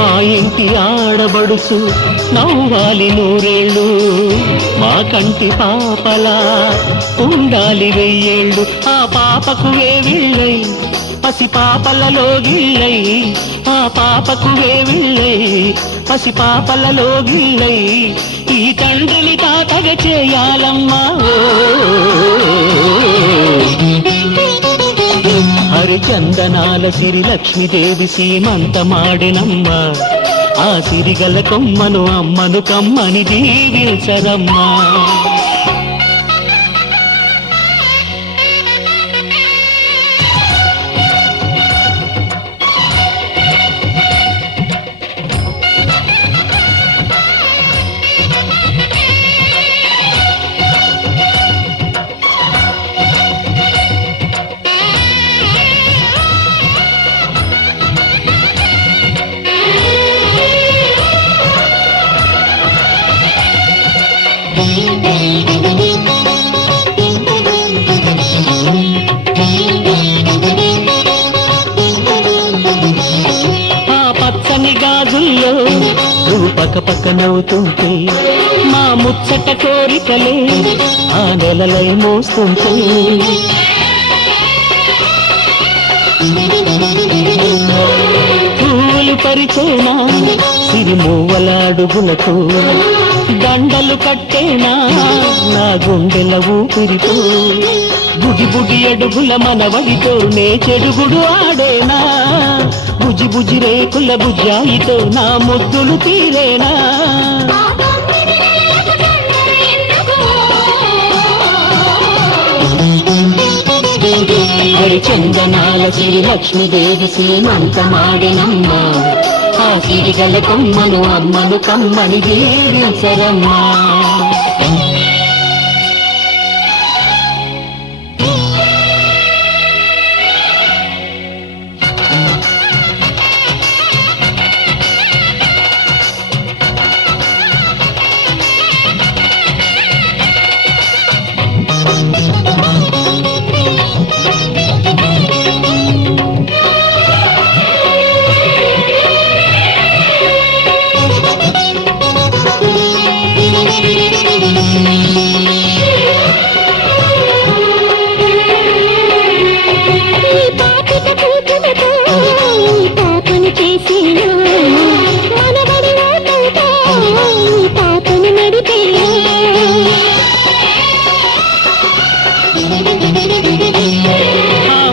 మా ఇంటి ఆడబడుచు నవ్వాలి నూరేళ్ళు, మా కంటి పాపలా ఉండాలి వెయ్యేళ్ళు. ఆ పాపకు వేవిళ్ళై పసి పాపలలో గిళ్ళై, ఆ పాపకు వేవిళ్ళై పసి పాపలలో గిళ్ళై, ఈ తండ్రిని తాతగా చేయాలమ్మా. హరిచందనాల సిరి లక్ష్మీదేవి సీమంతమాడినమ్మ, ఆ సిరిగల కొమ్మను అమ్మను కమ్మని దీవించరమ్మా. గాజుల్లో నువ్వు పక్క పక్క నవ్వుతుంటే, మా ముచ్చట కోరికలే ఆ నెలలై మోస్తుంటే, పూలు పరిచేనా సిరిమూవల అడుగులకు, దండలు కట్టేనా నా గుండెల ఊపిరితో, బుడి బుడి అడుగుల మనవడితో నే చెడుగుడు ఆడేనా, బుజి బుజి రేకుల బుజ్జాయితో నా ముద్దులు తీరేనా. హరిచందనాల సిరి లక్ష్మీదేవి సీమంతమాడినమ్మ, ఆ సిరిగల కొమ్మను అమ్మను కమ్మని దీవించరమ్మా.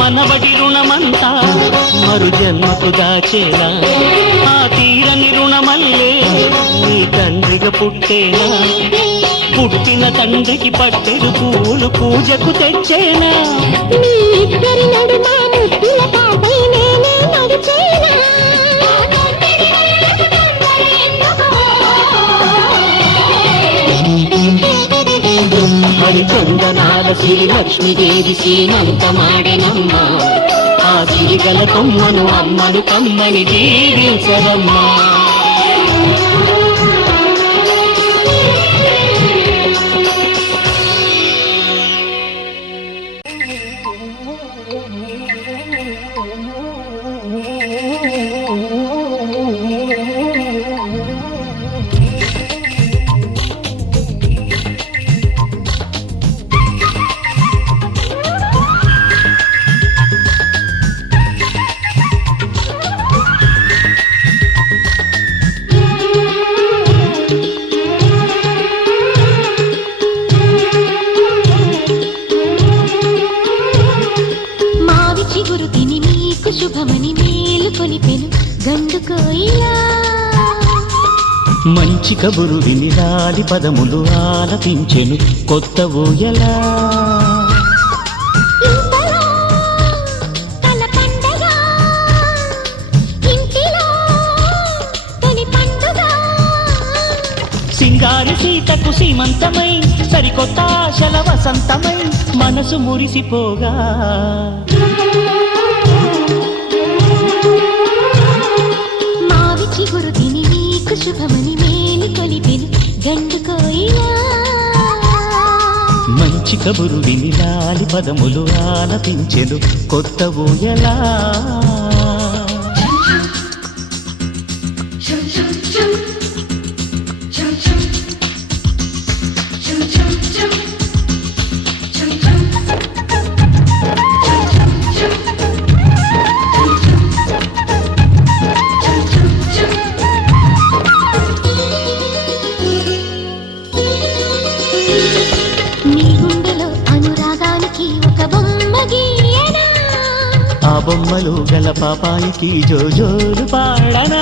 మనవడి రుణమంతా మరు జన్మకు దాచేనా, ఆ తీరని రుణమల్లే నీ తండ్రిగా పుట్టేనా, పుట్టిన తండ్రికి పట్టెడు పూలు పూజకు తెచ్చేనా, నీ ఇద్దరి నడుమ ముద్దుల పాపై నేనే నడిచేనా. హరిచందనాల సిరి లక్ష్మీదేవి సీమంతమాడినమ్మ, ఆ సిరిగల కొమ్మను అమ్మను కమ్మని దీవించరమ్మా. శుభమని మేలు కొలిపెను గండు కోయిలా, మంచి కబురు విని రాలి పదములు ఆలపించెను కొత్త ఊయలా. సింగారి సీతకు సీమంతమై సరికొత్త ఆశల వసంతమై మనసు మురిసిపోగా, చిగురు తిని నీకు శుభమని మేలు కొలిపెను గండు కోయిలా, మంచి కబురు విని లాలి పదములు ఆలపించెను కొత్త ఊయలా. బొమ్మలు గల పాపాయికి జోజోలు పాడనా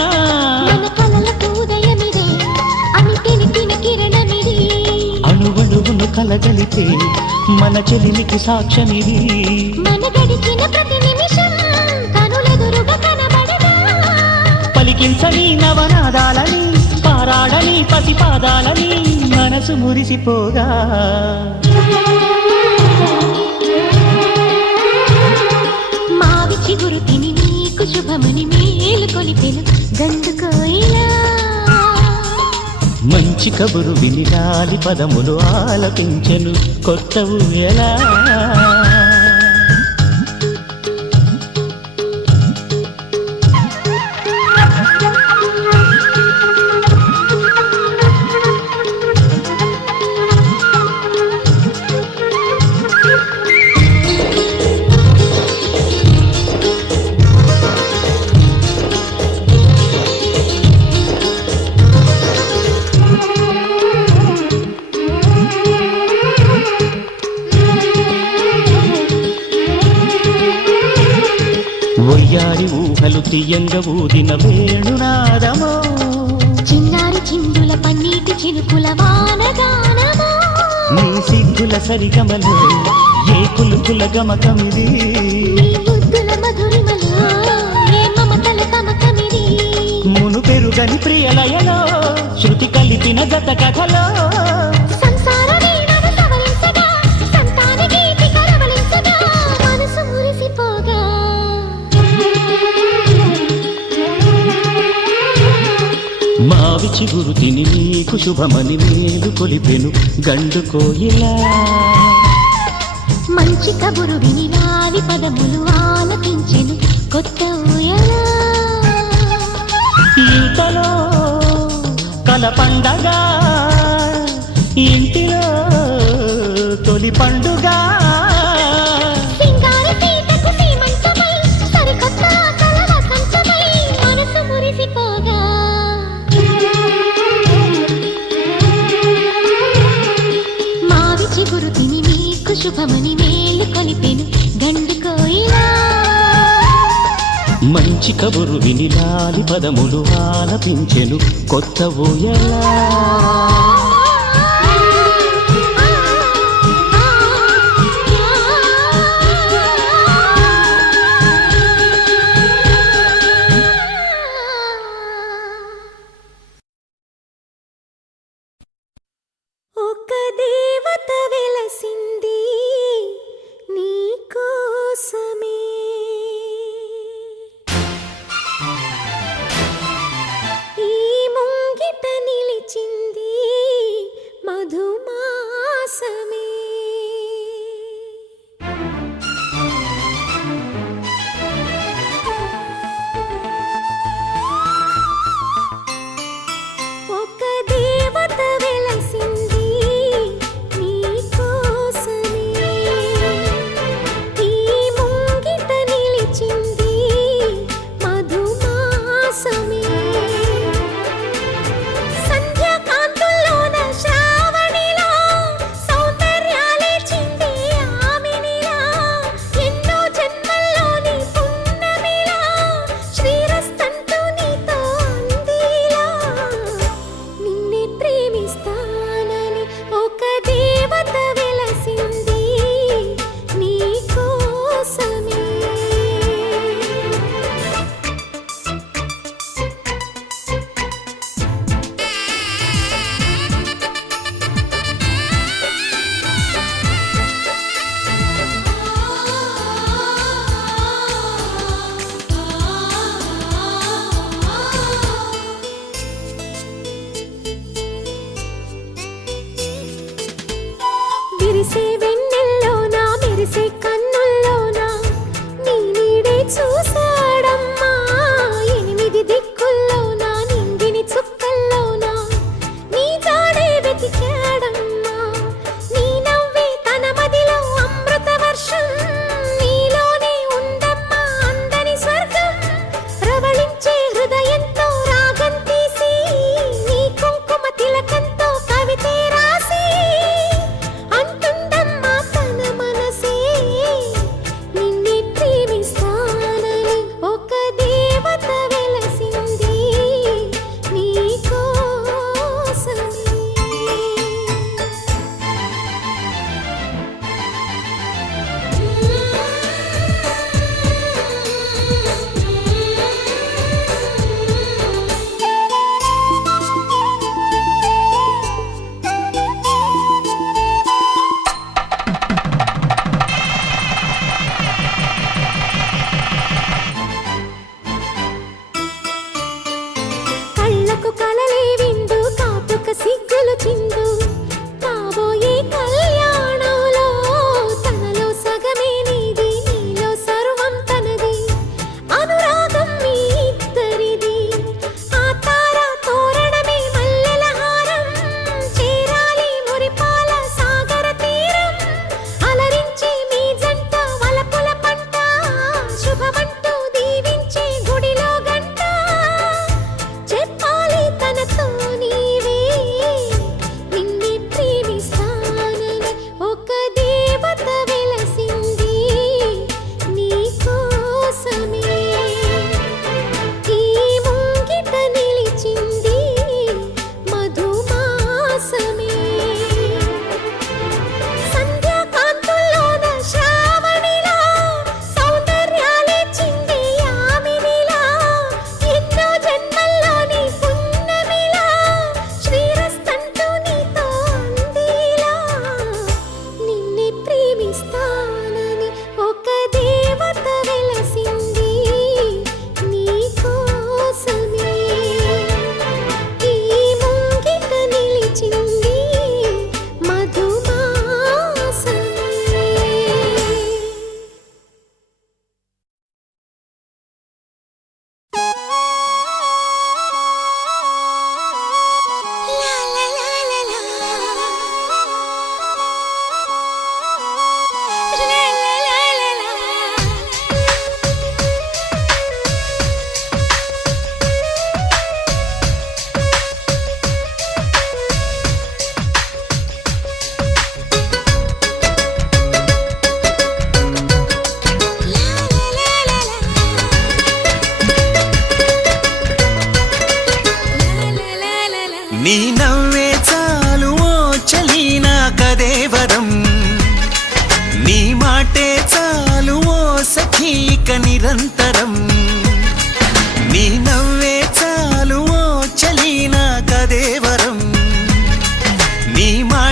మన కలలకు ఉదయమిదే అమితిని తిన కిరణమిది అణువణువును కలగలితే మన చెలిమికి సాక్ష్యమిది మన గడిచిన ప్రతి నిమిషం కనులెదురుగా కనబడదా పలికించని నవనాదాలని పారాడని పసిపాదాలని మనసు మురిసిపోగా మావి చిగురు తిని నీకు శుభమని మేలు కొలిపెను గండు కోయిలా మంచి కబురు విని గాలి పదములు ఆలపించెను కొత్త ఊయలా ఒయ్యారి ఊహలు తీయంగా ఊదిన వేణునాదమో చిన్నారి చిందుల పన్నీటి చినుకుల వానగానమో నీ సిగ్గుల సరిగమలు ఏ కులుకుల గమకమిది నీ బుద్ధుల మధురిమలో ఏ మమతల తమకమిది మును పెరుగని ప్రియలయలో శృతి కలిపిన గత కథలో సంసార వీణను సవరించగా సంతాన గీతి కరవలించగా మనసు మురిసిపోగా మావి చిగురు తిని నీకు శుభమని మేలు కొలిపెను గండు కోయిలా మంచి కబురు విని నావి పదములు ఆలపించెను కొత్త ఊయలా ఇంతలో కల పండగ ఇంటిలో తొలి పండుగ సింగారి సీతకు సీమంతమై సరికొత్త ఆశల వసంతమై మనసు మురిసిపోగా మావి చిగురు తిని నీకు శుభమని మేలు కొలిపెను గండు కోయిలా మంచి కబురు విని లాలి పదములు ఆలపించెను కొత్త ఊయలా ఒక దేవత వెలసింది నీ కోసమే ఈ ముంగిట నిలిచింది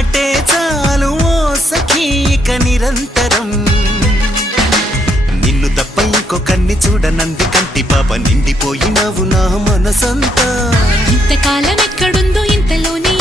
మాటే చాలు ఓ సఖీ ఇక నిరంతరం నిన్ను తప్ప ఇంకొకన్ని చూడనంది కంటి పాప నిండిపోయినవు నా మనసంతా ఇంతకాలం ఎక్కడుందో ఇంతలోనే